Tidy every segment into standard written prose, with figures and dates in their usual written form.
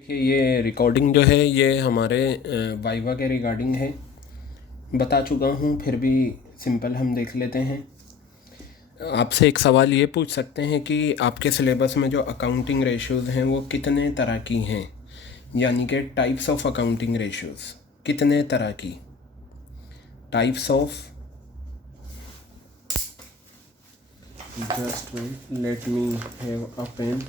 देखिए ये रिकॉर्डिंग जो है ये हमारे वाइवा के रिगार्डिंग है। बता चुका हूँ फिर भी सिंपल हम देख लेते हैं। आपसे एक सवाल ये पूछ सकते हैं कि आपके सिलेबस में जो अकाउंटिंग रेशियोज़ हैं वो कितने तरह की हैं, यानी कि टाइप्स ऑफ अकाउंटिंग रेशियोज़ कितने तरह की, types of. Just let me have a pen.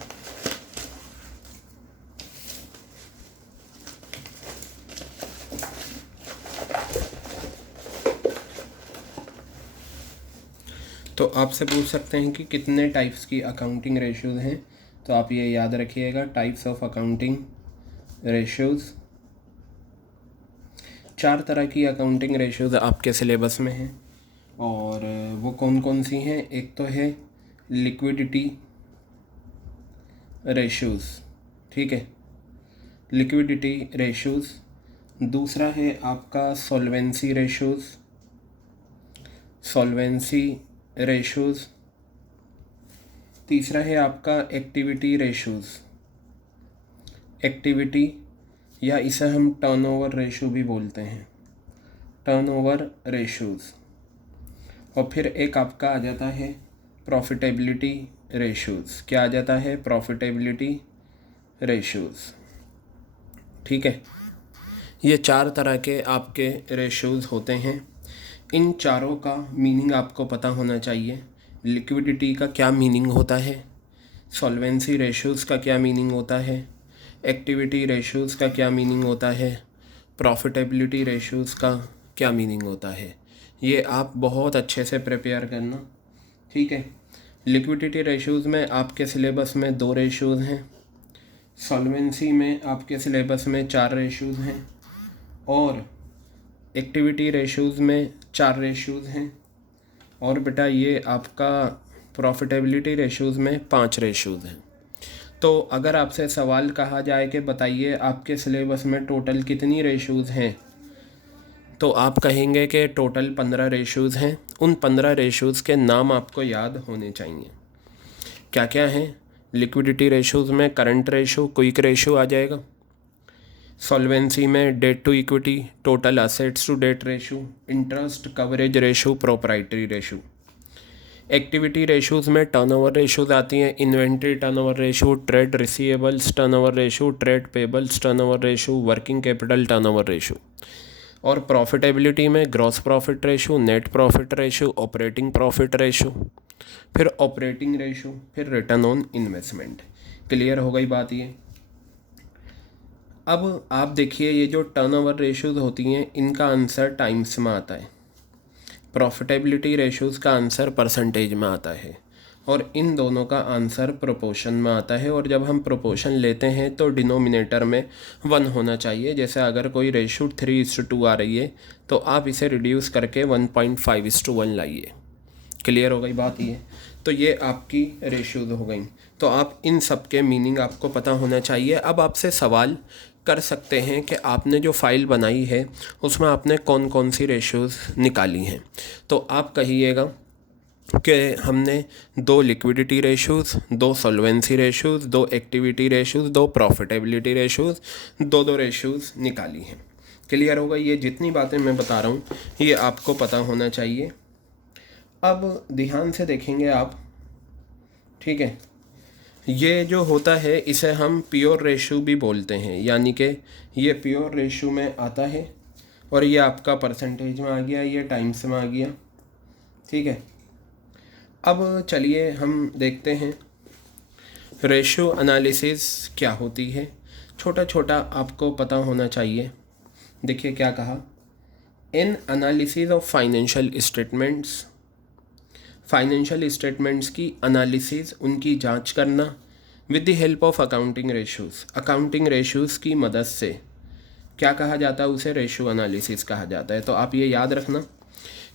तो आपसे पूछ सकते हैं कि कितने टाइप्स की अकाउंटिंग रेशियोज़ हैं, तो आप ये याद रखिएगा, टाइप्स ऑफ अकाउंटिंग रेशियोज़। 4 तरह की अकाउंटिंग रेशियोज़ आपके सिलेबस में हैं और वो कौन कौन सी हैं। एक तो है लिक्विडिटी रेशियोज़, ठीक है, लिक्विडिटी रेशियोज़। दूसरा है आपका सॉल्वेंसी रेशियोज़, सॉल्वेंसी रेशियोज़। तीसरा है आपका एक्टिविटी रेशियोज़, एक्टिविटी, या इसे हम टर्नओवर रेशियो भी बोलते हैं, टर्नओवर रेशियोज़। और फिर एक आपका आ जाता है प्रॉफिटेबिलिटी रेशियोज़। क्या आ जाता है? प्रॉफिटेबिलिटी रेशियोज़, ठीक है। ये 4 तरह के आपके रेशियोज़ होते हैं। इन चारों का मीनिंग आपको पता होना चाहिए। लिक्विडिटी का क्या मीनिंग होता है, सॉल्वेंसी रेशियोज़ का क्या मीनिंग होता है, एक्टिविटी रेशियोज़ का क्या मीनिंग होता है, प्रॉफिटेबिलिटी रेशियोज़ का क्या मीनिंग होता है। ये आप बहुत अच्छे से प्रिपेयर करना, ठीक है। लिक्विडिटी रेशियोज़ में आपके सिलेबस में 2 रेशियोज़ हैं, सॉल्वेंसी में आपके सिलेबस में 4 रेशियोज़ हैं और एक्टिविटी रेशियोज़ में 4 रेशियोज़ हैं और बेटा ये आपका प्रॉफिटेबिलिटी रेशियोज़ में 5 रेशियोज़ हैं। तो अगर आपसे सवाल कहा जाए कि बताइए आपके सिलेबस में टोटल कितनी रेशियोज़ हैं, तो आप कहेंगे कि टोटल 15 रेशियोज़ हैं। उन 15 रेशियोज़ के नाम आपको याद होने चाहिए। क्या क्या हैं? लिक्विडिटी रेशियोज़ में करंट रेशियो, क्विक रेशियो आ जाएगा। सॉल्वेंसी में debt to equity, total assets to debt ratio, interest coverage ratio, proprietary ratio. Activity ratios में टर्नओवर रेशियोज़ आती हैं, inventory turnover ratio, trade receivables turnover ratio, trade payables turnover ratio, working capital turnover ratio. और profitability में gross profit ratio, net profit ratio, operating profit ratio, फिर operating ratio, फिर return on investment. Clear हो गई बात ये। अब आप देखिए ये जो टर्नओवर रेशियोज़ होती हैं इनका आंसर टाइम्स में आता है, प्रॉफिटेबिलिटी रेशियोज़ का आंसर परसेंटेज में आता है और इन दोनों का आंसर प्रोपोर्शन में आता है। और जब हम प्रोपोर्शन लेते हैं तो डिनोमिनेटर में 1 होना चाहिए। जैसे अगर कोई रेशियो 3:2 आ रही है तो आप इसे रिड्यूस करके 1.5:1 लाइए। क्लियर हो गई बात ये। तो ये आपकी रेशियोज़ हो गई। तो आप इन सब के मीनिंग आपको पता होना चाहिए। अब आपसे सवाल कर सकते हैं कि आपने जो फ़ाइल बनाई है उसमें आपने कौन कौन सी रेशियोज़ निकाली हैं। तो आप कहिएगा कि हमने 2 liquidity ratios, 2 solvency ratios, 2 activity ratios, 2 profitability ratios, 2 ratios निकाली हैं। क्लियर होगा। ये जितनी बातें मैं बता रहा हूँ ये आपको पता होना चाहिए। अब ध्यान से देखेंगे आप, ठीक है। ये जो होता है इसे हम प्योर रेशियो भी बोलते हैं, यानी कि ये प्योर रेशियो में आता है और ये आपका परसेंटेज में आ गया, ये टाइम्स में आ गया, ठीक है। अब चलिए हम देखते हैं रेशियो एनालिसिस क्या होती है। छोटा छोटा आपको पता होना चाहिए। देखिए क्या कहा, इन analysis of financial statements, financial statements की एनालिसिस, उनकी जांच करना with the help of accounting ratios, accounting ratios की मदद से क्या कहा जाता है, उसे रेशियो एनालिसिस कहा जाता है। तो आप ये याद रखना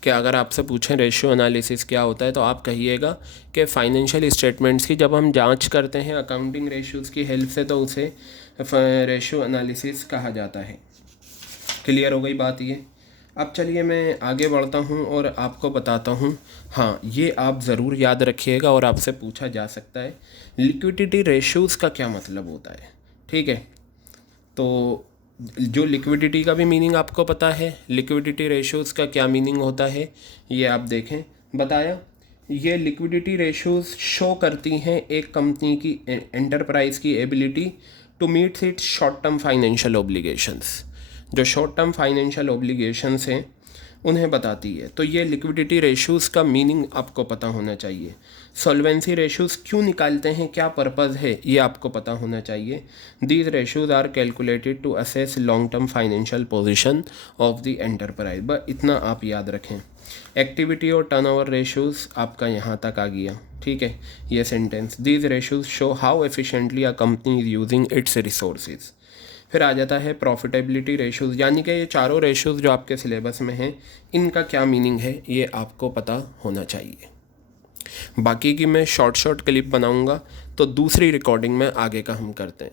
कि अगर आपसे पूछें रेशियो एनालिसिस क्या होता है तो आप कहिएगा कि फाइनेंशियल स्टेटमेंट्स की जब हम जांच करते हैं अकाउंटिंग रेशियोज़ की हेल्प से तो उसे रेशियो एनालिसिस कहा जाता है। क्लियर हो गई बात ये। अब चलिए मैं आगे बढ़ता हूँ और आपको बताता हूँ। हाँ, ये आप ज़रूर याद रखिएगा और आपसे पूछा जा सकता है लिक्विडिटी रेशियोज़ का क्या मतलब होता है, ठीक है। तो जो लिक्विडिटी का भी मीनिंग आपको पता है, लिक्विडिटी रेशियोज़ का क्या मीनिंग होता है ये आप देखें, बताया। ये लिक्विडिटी रेशियोज़ शो करती हैं एक कंपनी की, एंटरप्राइज की ability to meet its short term financial obligations. जो शॉर्ट टर्म फाइनेंशियल ओब्लिगेशंस हैं उन्हें बताती है। तो ये लिक्विडिटी रेशियोज़ का मीनिंग आपको पता होना चाहिए। सॉल्वेंसी रेशियोज़ क्यों निकालते हैं, क्या पर्पज़ है, ये आपको पता होना चाहिए। These ratios are calculated to assess long term financial position of the enterprise. बस इतना आप याद रखें। एक्टिविटी और टर्नओवर रेशियोज़ आपका यहाँ तक आ गया, ठीक है। ये sentence, these ratios show how efficiently a company is using its resources. फिर आ जाता है प्रॉफिटेबिलिटी रेशियोज़, यानी कि ये चारों रेशियोज़ जो आपके सिलेबस में हैं इनका क्या मीनिंग है ये आपको पता होना चाहिए। बाकी की मैं शॉर्ट क्लिप बनाऊंगा, तो दूसरी रिकॉर्डिंग में आगे का हम करते हैं।